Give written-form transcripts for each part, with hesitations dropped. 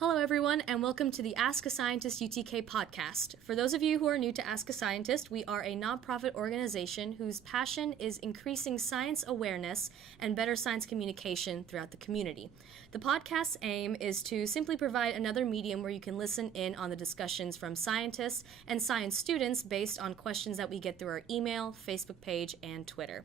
Hello, everyone, and welcome to the Ask a Scientist UTK podcast. For those of you who are new to Ask a Scientist, we are a nonprofit organization whose passion is increasing science awareness and better science communication throughout the community. The podcast's aim is to simply provide another medium where you can listen in on the discussions from scientists and science students based on questions that we get through our email, Facebook page, and Twitter.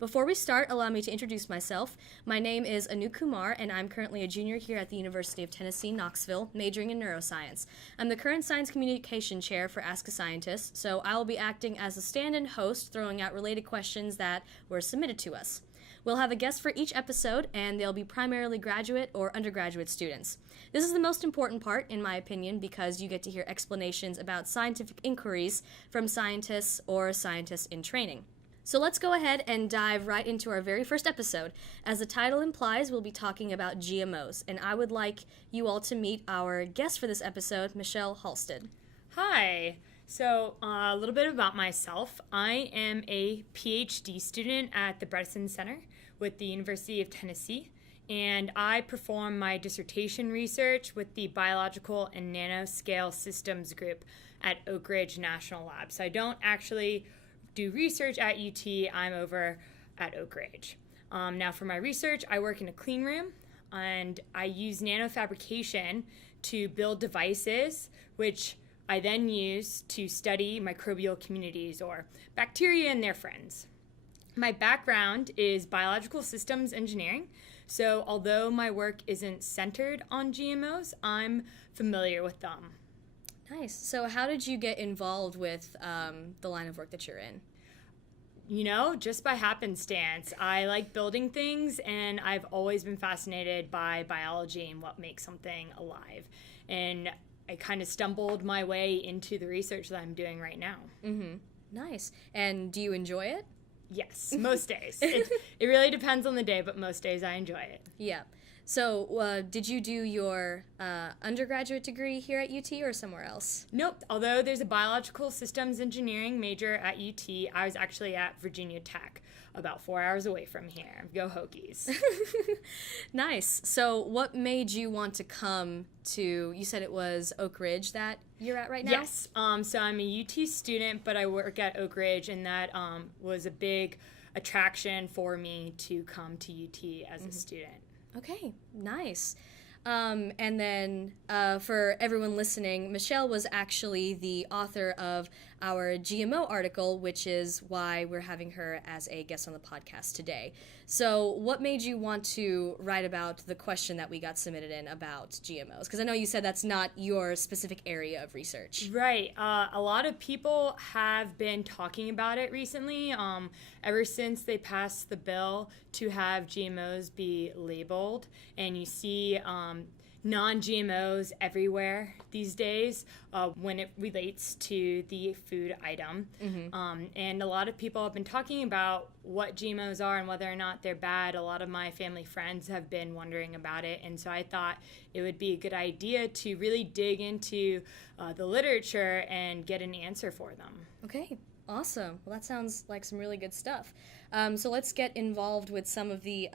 Before we start, allow me to introduce myself. My name is Anu Kumar, and I'm currently a junior here at the University of Tennessee, Knoxville, majoring in neuroscience. I'm the current science communication chair for Ask a Scientist, so I will be acting as a stand-in host, throwing out related questions that were submitted to us. We'll have a guest for each episode, and they'll be primarily graduate or undergraduate students. This is the most important part, in my opinion, because you get to hear explanations about scientific inquiries from scientists or scientists in training. So let's go ahead and dive right into our very first episode. As the title implies, we'll be talking about GMOs, and I would like you all to meet our guest for this episode, Michelle Halstead. Hi. So a little bit about myself. I am a PhD student at the Bredesen Center with the University of Tennessee, and I perform my dissertation research with the Biological and Nanoscale Systems Group at Oak Ridge National Lab. So I don't actually do research at UT, I'm over at Oak Ridge. Now for my research, I work in a clean room, and I use nanofabrication to build devices, which I then use to study microbial communities or bacteria and their friends. My background is biological systems engineering, so although my work isn't centered on GMOs, I'm familiar with them. Nice. So how did you get involved with the line of work that you're in? You know, just by happenstance. I like building things, and I've always been fascinated by biology and what makes something alive. And I kind of stumbled my way into the research that I'm doing right now. Mm-hmm. Nice. And do you enjoy it? Yes, most days. It really depends on the day, but most days I enjoy it. Yeah. So did you do your undergraduate degree here at UT or somewhere else? Nope. Although there's a biological systems engineering major at UT, I was actually at Virginia Tech, about 4 hours away from here. Go Hokies. Nice. So what made you want to come to, you said it was Oak Ridge that you're at right now? Yes. So I'm a UT student, but I work at Oak Ridge, and that was a big attraction for me to come to UT as a student. Okay, nice. And then for everyone listening, Michelle was actually the author of our GMO article, which is why we're having her as a guest on the podcast today. So what made you want to write about the question that we got submitted in about GMOs? Because I know you said that's not your specific area of research. Right. A lot of people have been talking about it recently, ever since they passed the bill to have GMOs be labeled, and you see non-GMOs everywhere these days when it relates to the food item. Mm-hmm. And a lot of people have been talking about what GMOs are and whether or not they're bad. A lot of my family friends have been wondering about it, and so I thought it would be a good idea to really dig into the literature and get an answer for them. Okay. Awesome. Well, that sounds like some really good stuff. So let's get involved with some of the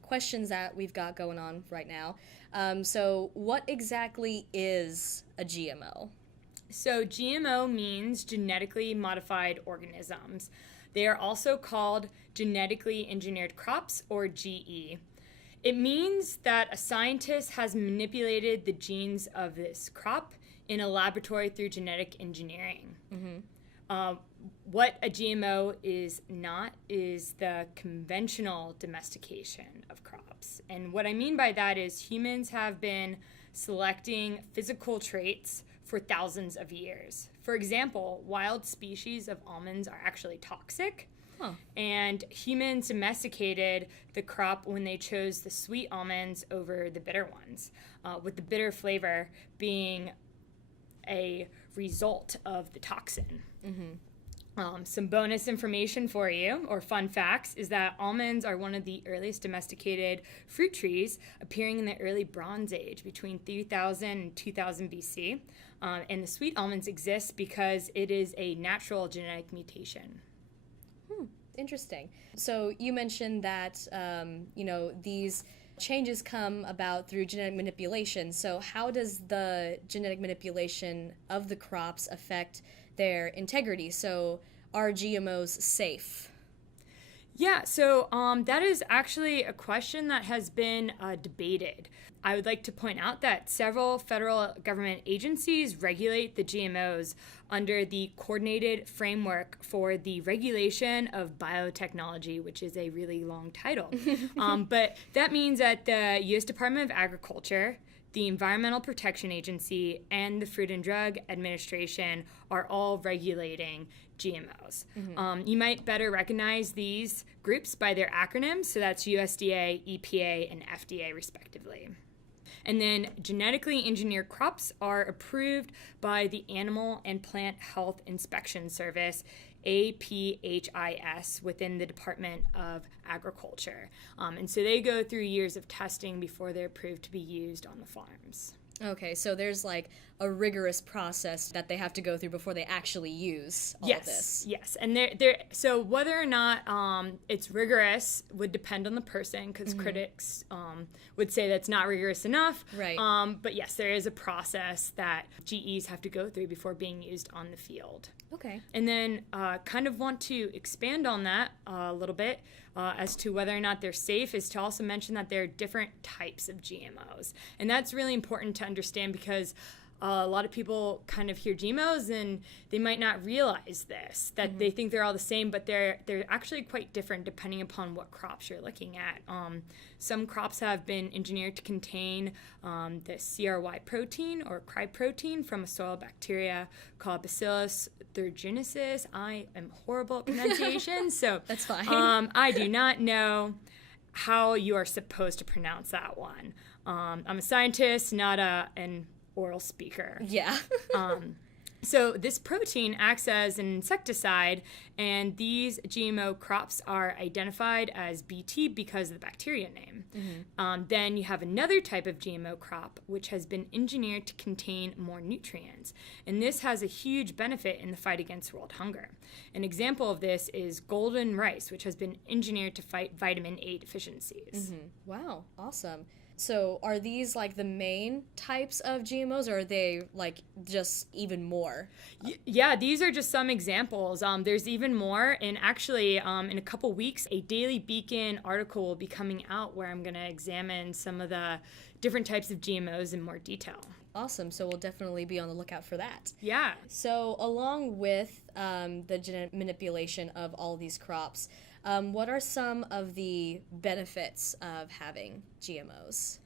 questions that we've got going on right now. So what exactly is a GMO? So GMO means genetically modified organisms. They are also called genetically engineered crops, or GE. It means that a scientist has manipulated the genes of this crop in a laboratory through genetic engineering. Mm-hmm. What a GMO is not is the conventional domestication of crops. And what I mean by that is humans have been selecting physical traits for thousands of years. For example, wild species of almonds are actually toxic. And humans domesticated the crop when they chose the sweet almonds over the bitter ones, with the bitter flavor being a result of the toxin. Mm-hmm. Some bonus information for you, or fun facts, is that almonds are one of the earliest domesticated fruit trees, appearing in the early Bronze Age between 3000 and 2000 BC. And the sweet almonds exist because it is a natural genetic mutation. Interesting. So you mentioned that, these changes come about through genetic manipulation. So how does the genetic manipulation of the crops affect their integrity? So are GMOs safe? Yeah, so that is actually a question that has been debated. I would like to point out that several federal government agencies regulate the GMOs under the Coordinated Framework for the Regulation of Biotechnology, which is a really long title. But that means that the U.S. Department of Agriculture, the Environmental Protection Agency, and the Food and Drug Administration are all regulating GMOs. You might better recognize these groups by their acronyms, so that's USDA, EPA, and FDA, respectively. And then genetically engineered crops are approved by the Animal and Plant Health Inspection Service, APHIS, within the Department of Agriculture. And so they go through years of testing before they're approved to be used on the farms. Okay, so there's like a rigorous process that they have to go through before they actually use all of this. Yes, and so whether or not it's rigorous would depend on the person, because critics would say that's not rigorous enough. Right. But yes, there is a process that GEs have to go through before being used on the field. Okay. And then kind of want to expand on that a little bit as to whether or not they're safe, is to also mention that there are different types of GMOs. And that's really important to understand, because a lot of people kind of hear GMOs and they might not realize this, that they think they're all the same, but they're actually quite different depending upon what crops you're looking at. Some crops have been engineered to contain the CRY protein or cry protein from a soil bacteria called Bacillus thuringiensis. I am horrible at pronunciation, so that's fine. I do not know how you are supposed to pronounce that one. I'm a scientist, not an oral speaker. Yeah. So this protein acts as an insecticide, and these GMO crops are identified as BT because of the bacteria name. Then you have another type of GMO crop which has been engineered to contain more nutrients, and this has a huge benefit in the fight against world hunger. An example of this is golden rice, which has been engineered to fight vitamin A deficiencies. Wow, awesome. So are these like the main types of GMOs, or are they like just even more? Yeah, these are just some examples. There's even more, and actually in a couple weeks, a Daily Beacon article will be coming out where I'm going to examine some of the different types of GMOs in more detail. Awesome, so we'll definitely be on the lookout for that. Yeah. So along with the genetic manipulation of all these crops, what are some of the benefits of having GMOs?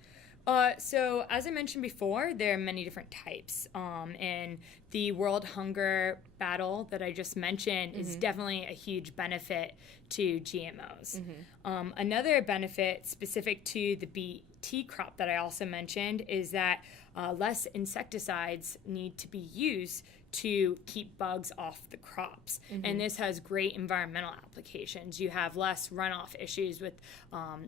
So as I mentioned before, there are many different types. And the world hunger battle that I just mentioned is definitely a huge benefit to GMOs. Another benefit specific to the BT crop that I also mentioned is that less insecticides need to be used to keep bugs off the crops. And this has great environmental applications. You have less runoff issues with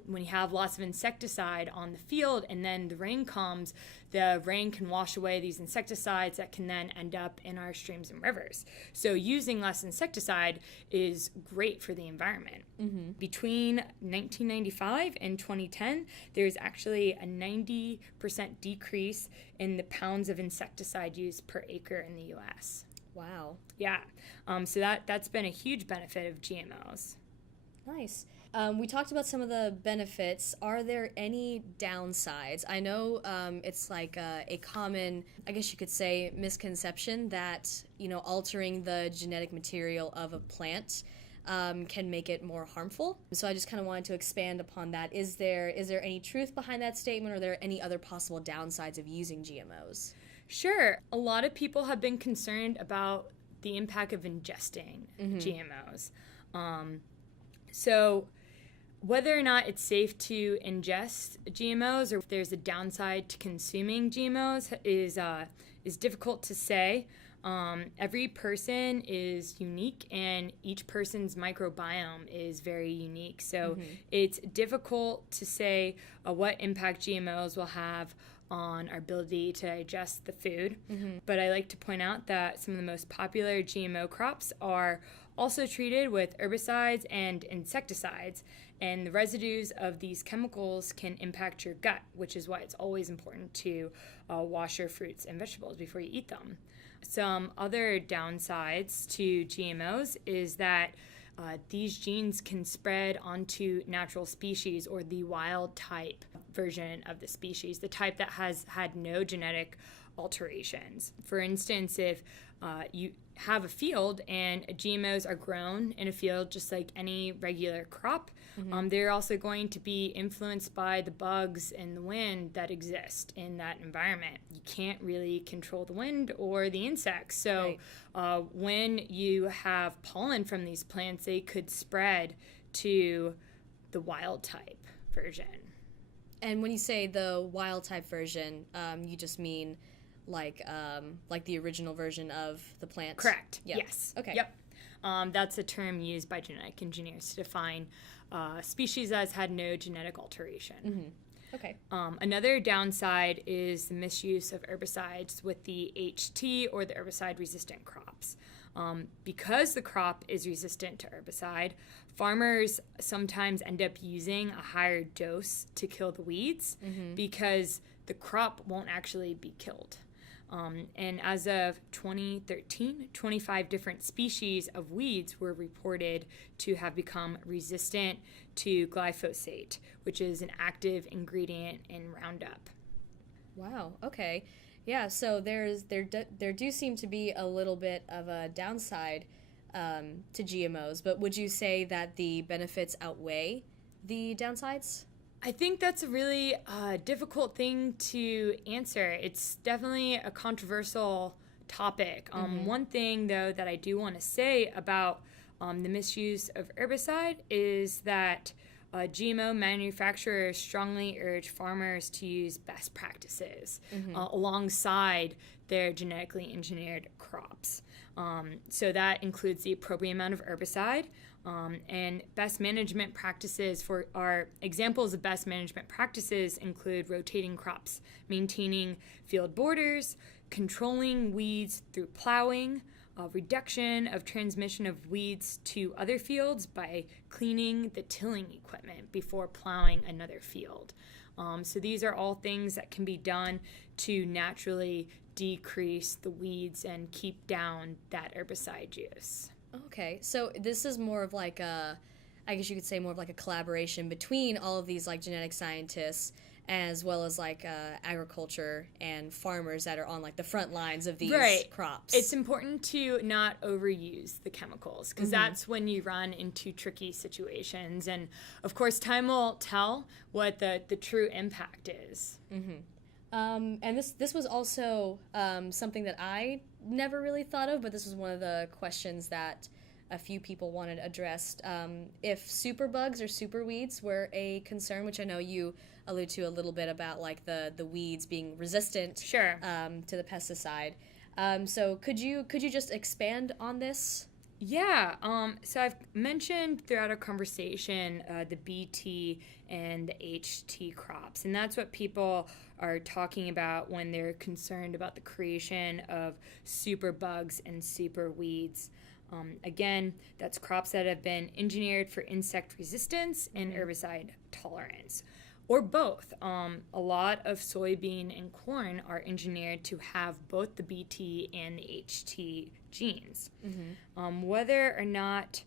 when you have lots of insecticide on the field and then the rain comes, the rain can wash away these insecticides that can then end up in our streams and rivers. So using less insecticide is great for the environment. Between 1995 and 2010, there's actually a 90% decrease in the pounds of insecticide used per acre in the U.S. Wow. Yeah. So that's been a huge benefit of GMOs. Nice. We talked about some of the benefits. Are there any downsides? I know it's like a common, I guess you could say, misconception that, altering the genetic material of a plant can make it more harmful. So I just kind of wanted to expand upon that. Is there any truth behind that statement, or are there any other possible downsides of using GMOs? Sure. A lot of people have been concerned about the impact of ingesting GMOs. So whether or not it's safe to ingest GMOs, or if there's a downside to consuming GMOs, is difficult to say. Every person is unique, and each person's microbiome is very unique. So it's difficult to say what impact GMOs will have on our ability to digest the food. But I like to point out that some of the most popular GMO crops are also treated with herbicides and insecticides, and the residues of these chemicals can impact your gut, which is why it's always important to wash your fruits and vegetables before you eat them. Some other downsides to GMOs is that these genes can spread onto natural species or the wild type version of the species, the type that has had no genetic alterations. For instance, if you have a field and GMOs are grown in a field just like any regular crop, they're also going to be influenced by the bugs and the wind that exist in that environment. You can't really control the wind or the insects. So when you have pollen from these plants, they could spread to the wild type version. And when you say the wild type version, you just mean like the original version of the plant? Correct. Yep. Yes. Okay. Yep. That's a term used by genetic engineers to define species that has had no genetic alteration. Okay. Another downside is the misuse of herbicides with the HT or the herbicide-resistant crops. Because the crop is resistant to herbicide, farmers sometimes end up using a higher dose to kill the weeds because the crop won't actually be killed. And as of 2013, 25 different species of weeds were reported to have become resistant to glyphosate, which is an active ingredient in Roundup. Wow. Okay. Yeah. So there do seem to be a little bit of a downside to GMOs, but would you say that the benefits outweigh the downsides? I think that's a really difficult thing to answer. It's definitely a controversial topic. One thing, though, that I do want to say about the misuse of herbicide is that GMO manufacturers strongly urge farmers to use best practices alongside their genetically engineered crops. So that includes the appropriate amount of herbicide, and best management practices for our examples of best management practices include rotating crops, maintaining field borders, controlling weeds through plowing, reduction of transmission of weeds to other fields by cleaning the tilling equipment before plowing another field. So these are all things that can be done to naturally decrease the weeds and keep down that herbicide use. Okay, so this is more of like I guess you could say more of like a collaboration between all of these like genetic scientists as well as like agriculture and farmers that are on like the front lines of these crops. It's important to not overuse the chemicals because that's when you run into tricky situations. And of course, time will tell what the true impact is. And this was also something that I never really thought of, but this was one of the questions that a few people wanted addressed. If superbugs or superweeds were a concern, which I know you allude to a little bit about, like the weeds being resistant to the pesticide. So could you just expand on this? Yeah, so I've mentioned throughout our conversation the BT and the HT crops, and that's what people are talking about when they're concerned about the creation of superbugs and superweeds. Again, that's crops that have been engineered for insect resistance and herbicide tolerance, or both. A lot of soybean and corn are engineered to have both the BT and the HT genes. Whether or not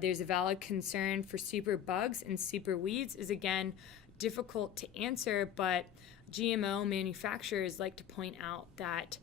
there's a valid concern for superbugs and superweeds is, again, difficult to answer, but GMO manufacturers like to point out that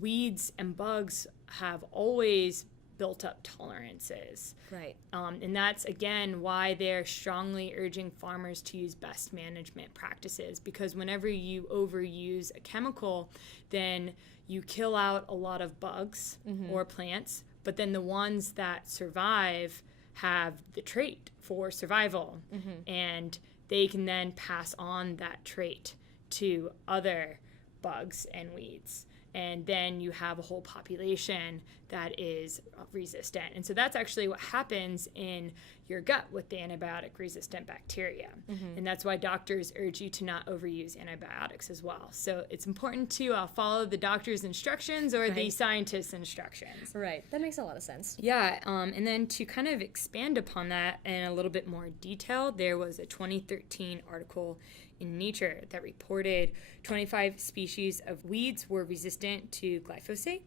weeds and bugs have always built up tolerances. Right. And that's, again, why they're strongly urging farmers to use best management practices, because whenever you overuse a chemical, then you kill out a lot of bugs or plants, but then the ones that survive have the trait for survival, and they can then pass on that trait to other bugs and weeds. And then you have a whole population that is resistant. And so that's actually what happens in your gut with the antibiotic-resistant bacteria. And that's why doctors urge you to not overuse antibiotics as well. So it's important to follow the doctor's instructions or the scientist's instructions. Right. That makes a lot of sense. Yeah, and then to kind of expand upon that in a little bit more detail, there was a 2013 article in Nature that reported 25 species of weeds were resistant to glyphosate,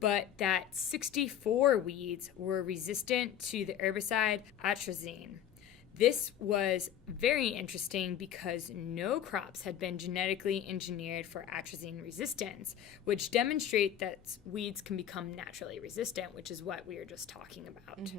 but that 64 weeds were resistant to the herbicide atrazine. This was very interesting because no crops had been genetically engineered for atrazine resistance, which demonstrate that weeds can become naturally resistant, which is what we were just talking about.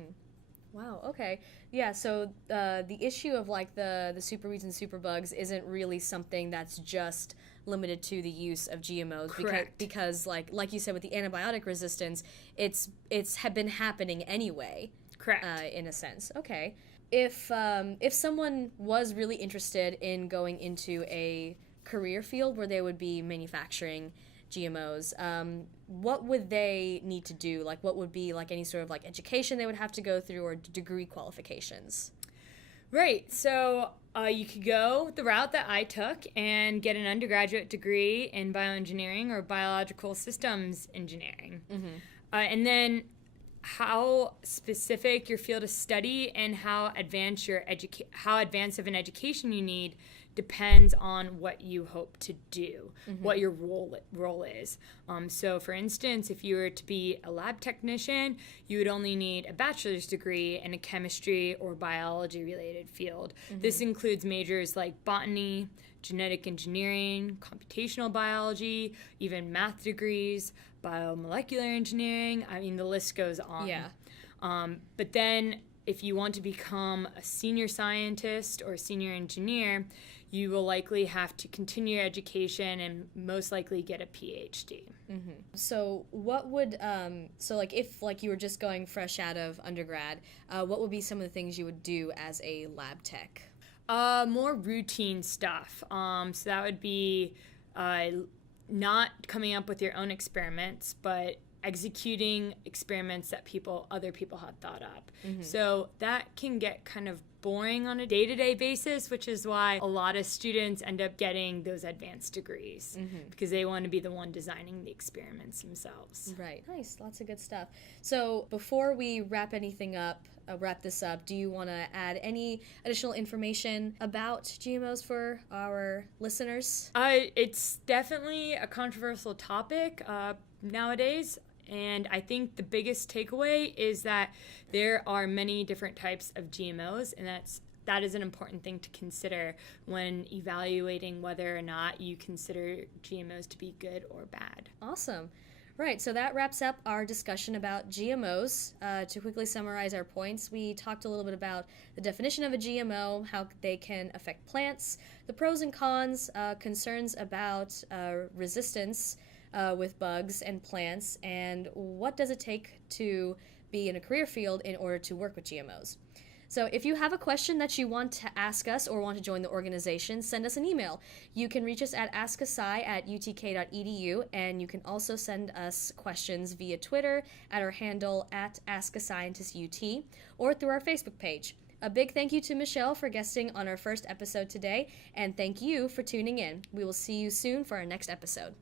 Wow, okay. Yeah, so the issue of like the superweeds and superbugs isn't really something that's just limited to the use of GMOs. Correct. Because like you said, with the antibiotic resistance, it's had been happening anyway. Correct. In a sense. Okay. If someone was really interested in going into a career field where they would be manufacturing GMOs, what would they need to do? Like, what would be like any sort of like education they would have to go through or degree qualifications? Right. So you could go the route that I took and get an undergraduate degree in bioengineering or biological systems engineering. And then how specific your field of study and how advanced of an education you need depends on what you hope to do, what your role is. So, for instance, if you were to be a lab technician, you would only need a bachelor's degree in a chemistry or biology-related field. This includes majors like botany, genetic engineering, computational biology, even math degrees, biomolecular engineering. I mean, the list goes on. Yeah. But then if you want to become a senior scientist or a senior engineer, you will likely have to continue your education and most likely get a PhD. So what would, so like if like you were just going fresh out of undergrad, what would be some of the things you would do as a lab tech? More routine stuff. So that would be not coming up with your own experiments, but executing experiments that other people had thought up. So that can get kind of boring on a day-to-day basis, which is why a lot of students end up getting those advanced degrees because they want to be the one designing the experiments themselves. Right. Nice. Lots of good stuff. So before we wrap this up, do you want to add any additional information about GMOs for our listeners? It's definitely a controversial topic nowadays. And I think the biggest takeaway is that there are many different types of GMOs, and that is an important thing to consider when evaluating whether or not you consider GMOs to be good or bad. Awesome. Right, so that wraps up our discussion about GMOs. To quickly summarize our points, we talked a little bit about the definition of a GMO, how they can affect plants, the pros and cons, concerns about resistance with bugs and plants, and what does it take to be in a career field in order to work with GMOs. So if you have a question that you want to ask us or want to join the organization, send us an email. You can reach us at askasci@utk.edu, and you can also send us questions via Twitter at our handle @askascientistut or through our Facebook page. A big thank you to Michelle for guesting on our first episode today, and thank you for tuning in. We will see you soon for our next episode.